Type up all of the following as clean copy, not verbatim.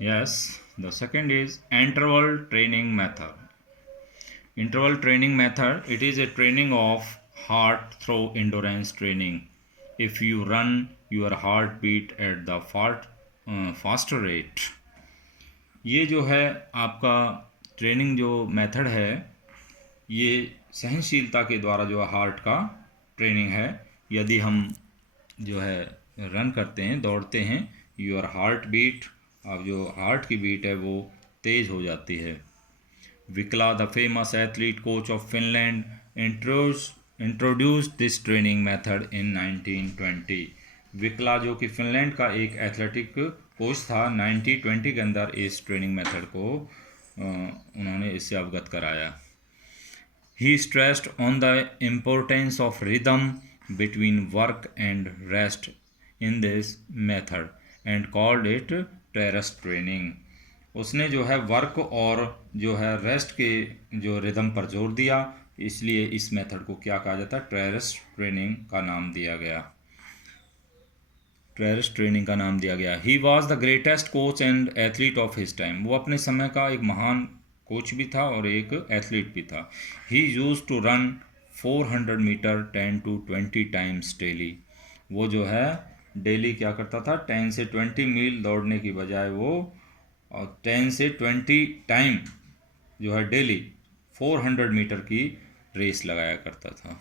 Yes, the second is interval training method. Interval training method, it is a training of heart through endurance training. If you run your heart beat at the faster rate. ये जो है आपका training जो method है, ये सहनशीलता के द्वारा जो हार्ट का ट्रेनिंग है। यदि हम जो है रन करते हैं, दौड़ते हैं, योर हार्ट बीट, अब जो हार्ट की बीट है वो तेज़ हो जाती है। विकला the famous athlete coach of Finland introduced this training method in 1920। विकला जो कि फिनलैंड का एक एथलेटिक कोच था, 1920 के अंदर इस ट्रेनिंग मेथड को उन्होंने इससे अवगत कराया। He stressed on the importance of rhythm between work and rest in this method and called it terrace training. उसने जो है वर्क और जो है रेस्ट के जो रिदम पर जोर दिया, इसलिए इस मेथड को क्या कहा जाता है, टेरेस ट्रेनिंग का नाम दिया गया। टेरेस ट्रेनिंग का नाम दिया गया। He was the greatest coach and athlete of his time. वो अपने समय का एक महान कोच भी था और एक एथलीट भी था। He used to run 400 metre 10 to 20 times daily. वो जो है डेली क्या करता था, 10 से 20 मील दौड़ने की बजाय वो 10 से 20 टाइम जो है डेली 400 मीटर की रेस लगाया करता था।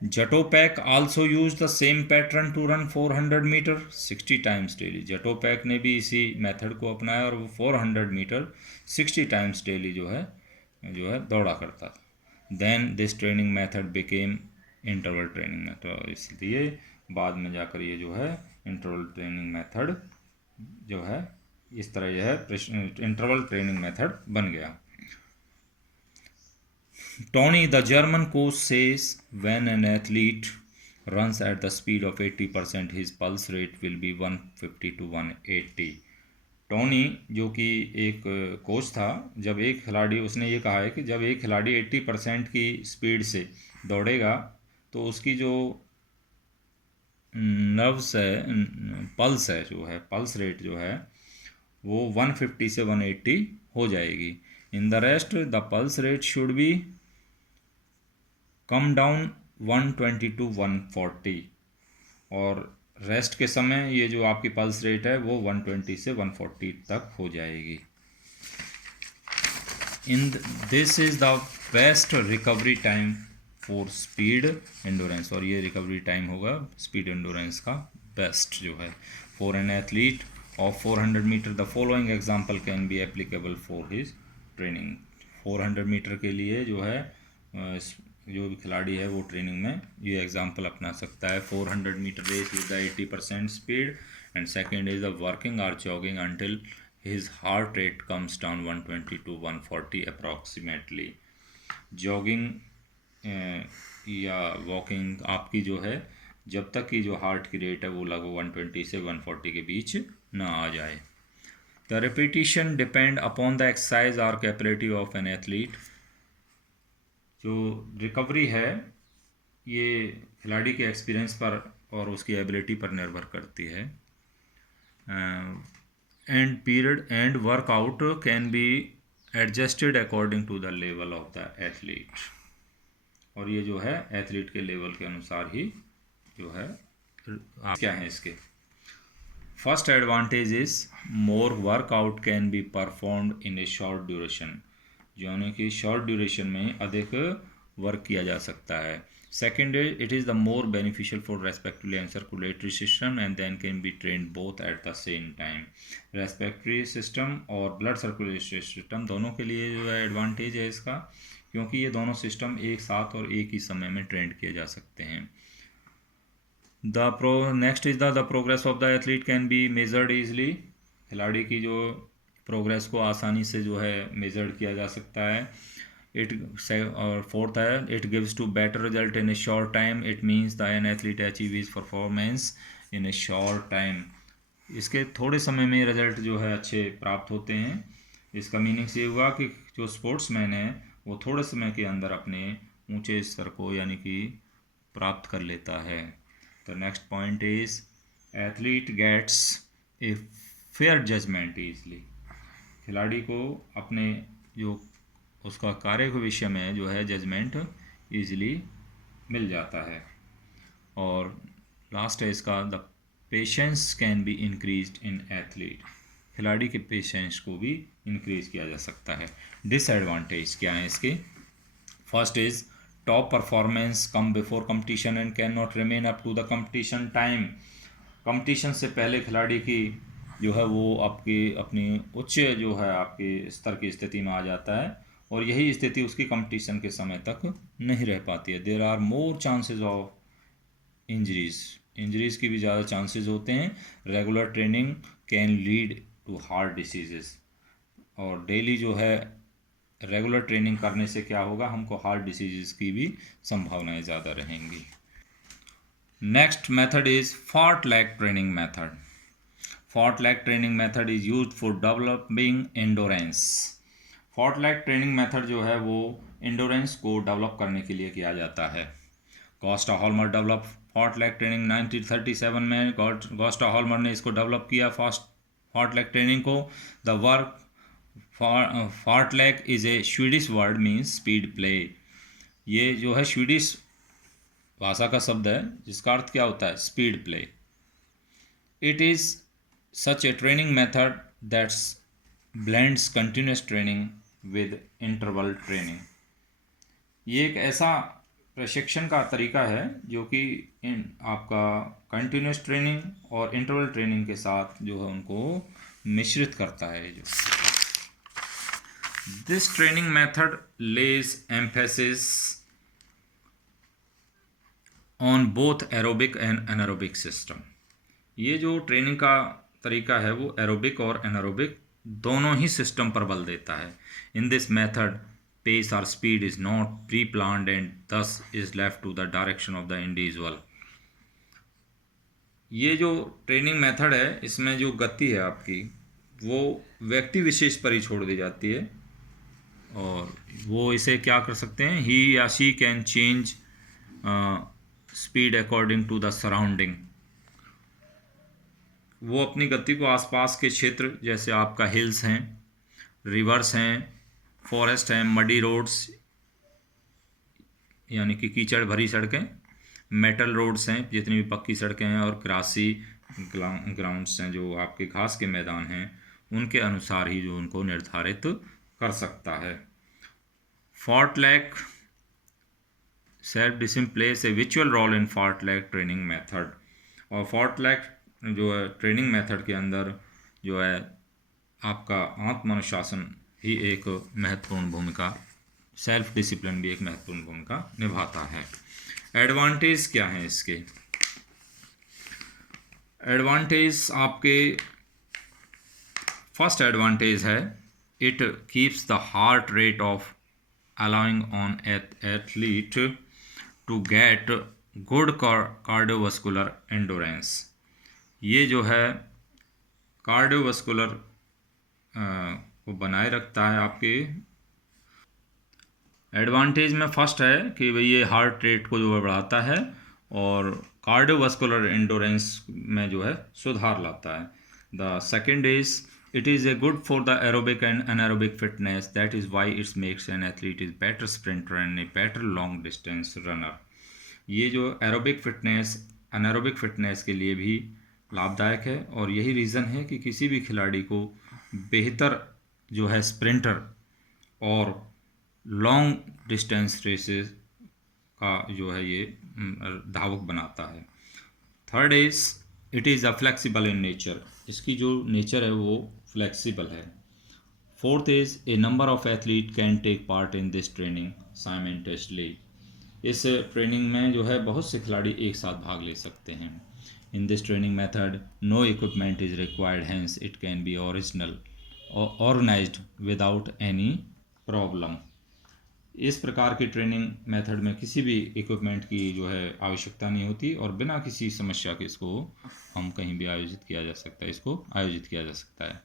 Zatopek also used the same pattern to run 400 metre 60 times daily. Zatopek ने भी इसी मेथड को अपनाया और वो 400 मीटर 60 टाइम्स डेली जो है दौड़ा करता था। Then this training method became interval training method. इसलिए बाद में जाकर ये जो है इंटरवल ट्रेनिंग मेथड जो है इस तरह यह है इंटरवल ट्रेनिंग मेथड बन गया। Tony, the German coach, says when an athlete runs at the speed of 80%, his pulse rate will be 150 to 180। Tony जो कि एक कोच था, जब एक खिलाड़ी, उसने ये कहा है कि जब एक खिलाड़ी 80% की स्पीड से दौड़ेगा तो उसकी जो नर्व्स है, पल्स है, जो है पल्स रेट जो है वो 150 से 180 हो जाएगी। In the rest the pulse rate should be come down 120 to 140। और रेस्ट के समय ये जो आपकी पल्स रेट है वो 120 से 140 तक हो जाएगी। In this is the best recovery time for speed endurance. और ये रिकवरी टाइम होगा स्पीड एंडोरेंस का बेस्ट जो है for an athlete of 400 metre. The following example can be applicable for his training. 400 metre के लिए जो है जो भी खिलाड़ी है वो ट्रेनिंग में ये एग्जांपल अपना सकता है। 400 metre race with the 80% speed and second is the working और jogging until his heart rate comes down 120 to 140 approximately. Jogging या वॉकिंग आपकी जो है जब तक की जो हार्ट की रेट है वो लगभग 120 से 140 के बीच ना आ जाए। The repetition depend upon the exercise और कैपेबिलिटी ऑफ एन एथलीट। जो रिकवरी है ये खिलाड़ी के एक्सपीरियंस पर और उसकी एबिलिटी पर निर्भर करती है। And period and workout can be adjusted according to the level of the athlete. और ये जो है एथलीट के लेवल के अनुसार ही जो है क्या है इसके। First advantage is more workout can be performed in a short duration. यानी कि शॉर्ट ड्यूरेशन में अधिक वर्क किया जा सकता है। Second it is the more beneficial for respiratory and circulatory system and then can be trained both at the same time. Respiratory system और blood circulatory system दोनों के लिए जो है एडवांटेज है इसका, क्योंकि ये दोनों सिस्टम एक साथ और एक ही समय में ट्रेंड किए जा सकते हैं। Next is the progress of the athlete can be measured easily. खिलाड़ी की जो प्रोग्रेस को आसानी से जो है मेजर किया जा सकता है। और फोर्थ है it gives to better result in a short time. It means the an athlete achieve his performance in a short time. इसके थोड़े समय में रिजल्ट जो है अच्छे प्राप्त होते हैं। इसका मीनिंग्स ये हुआ कि जो स्पोर्ट्समैन है वो थोड़े समय के अंदर अपने ऊंचे स्तर को यानी कि प्राप्त कर लेता है। The next point is athlete gets a fair judgement easily, खिलाड़ी को अपने जो उसका कार्य के विषय में जो है जजमेंट ईजिली मिल जाता है। और लास्ट है इसका, the patience can be increased in athlete, खिलाड़ी के पेशेंस को भी इंक्रीज किया जा सकता है। डिसएडवांटेज क्या है इसके? First is top performance come before competition and can not remain up to the competition time, competition से पहले खिलाड़ी की जो है वो आपकी अपनी उच्च जो है आपके स्तर की स्थिति में आ जाता है और यही स्थिति उसकी कंपटीशन के समय तक नहीं रह पाती है। There are more chances of injuries की भी ज़्यादा चांसेस होते हैं। Regular training can lead to heart diseases, और डेली जो है रेगुलर ट्रेनिंग करने से क्या होगा, हमको हार्ट डिसीजेस की भी संभावनाएं ज़्यादा रहेंगी। Next method is fartlek training method. Fartlek training method is used for developing endurance. Fartlek training method जो है वो एंडोरेंस को डेवलप करने के लिए किया जाता है। Gosta Holmer develop fartlek training 1937 में गॉस्टा हॉलमर ने इसको डेवलप किया फॉर्ट लैग ट्रेनिंग को। The work fartlek is a Swedish word means speed play. ये जो है स्वीडिश भाषा का शब्द है जिसका अर्थ क्या होता है, speed play. It is such A training method that's blends continuous training with interval training. ये एक ऐसा प्रशिक्षण का तरीका है जो कि इन आपका कंटिन्यूस ट्रेनिंग और इंटरवल ट्रेनिंग के साथ जो है उनको मिश्रित करता है। जो this training method lays emphasis on both aerobic and anaerobic system. ये जो ट्रेनिंग का तरीका है वो एरोबिक और एनारोबिक दोनों ही सिस्टम पर बल देता है। In this method pace or speed is not pre-planned and thus is left to the direction of the individual। ये जो ट्रेनिंग मेथड है इसमें जो गति है आपकी वो व्यक्ति विशेष पर ही छोड़ दी जाती है और वो इसे क्या कर सकते हैं, ही या she can change speed according to the surrounding. वो अपनी गति को आसपास के क्षेत्र जैसे आपका हिल्स हैं, रिवर्स हैं, फॉरेस्ट हैं, मडी रोड्स यानी कि कीचड़ भरी सड़कें, मेटल रोड्स हैं जितनी भी पक्की सड़कें हैं, और ग्रासी ग्राउंड्स हैं जो आपके घास के मैदान हैं, उनके अनुसार ही जो उनको निर्धारित कर सकता है। Fartlek self discipline plays a vital role in fartlek training method. और फॉर्ट लैग जो है ट्रेनिंग मेथड के अंदर जो है आपका आत्मानुशासन ही एक महत्वपूर्ण भूमिका, सेल्फ डिसिप्लिन भी एक महत्वपूर्ण भूमिका निभाता है। एडवांटेज क्या है इसके? एडवांटेज आपके फर्स्ट एडवांटेज है it keeps the heart rate of allowing on athlete to get good cardiovascular endurance. ये जो है कार्डियोवास्कुलर को बनाए रखता है। आपके एडवांटेज में फर्स्ट है कि भाई ये हार्ट रेट को जो है बढ़ाता है और कार्डियोवास्कुलर एंडोरेंस में जो है सुधार लाता है। The second is it is a good for the aerobic and anaerobic fitness, that is why it's makes an athlete is better sprinter and a better long distance runner. ये जो aerobic fitness anaerobic fitness के लिए भी लाभदायक है और यही reason है कि किसी भी खिलाड़ी को बेहतर जो है स्प्रिंटर और लॉन्ग डिस्टेंस रेसेस का जो है ये धावक बनाता है। Third is it is a flexible in nature, इसकी जो नेचर है वो फ्लेक्सिबल है। Fourth is a number of athlete can take part in this training simultaneously. इस ट्रेनिंग में जो है बहुत से खिलाड़ी एक साथ भाग ले सकते हैं। In this training method no equipment is required, hence it can be organised without any problem. इस प्रकार की ट्रेनिंग मेथड में किसी भी इक्विपमेंट की जो है आवश्यकता नहीं होती और बिना किसी समस्या के इसको हम कहीं भी आयोजित किया जा सकता है, इसको आयोजित किया जा सकता है।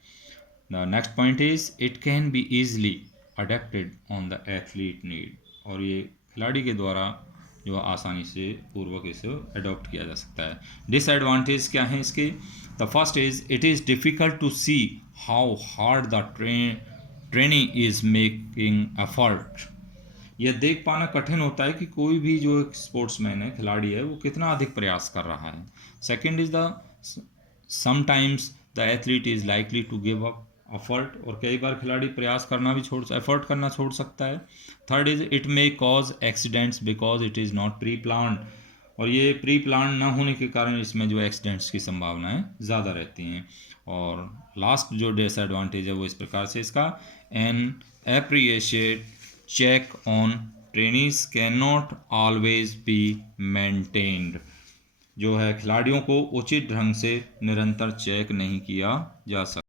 The next point is it can B easily adapted on the athlete need. और ये खिलाड़ी के द्वारा जो आसानी से पूर्वक इसे अडॉप्ट किया जा सकता है। डिसएडवांटेज क्या है इसके? The first is it is difficult to see how hard the training is making effort. यह देख पाना कठिन होता है कि कोई भी जो एक स्पोर्ट्समैन है, खिलाड़ी है, वो कितना अधिक प्रयास कर रहा है। Second is the sometimes the athlete is likely to give up effort, और कई बार खिलाड़ी प्रयास करना भी एफर्ट करना छोड़ सकता है। Third is it may cause accidents because it is not pre planned, और ये प्री प्लान ना होने के कारण इसमें जो एक्सीडेंट्स की संभावनाएं ज़्यादा रहती हैं। और लास्ट जो डिसएडवांटेज है वो इस प्रकार से इसका, an appreciate check on trainings can not always be maintained, जो है खिलाड़ियों को उचित ढंग से निरंतर चेक नहीं किया जा सकता।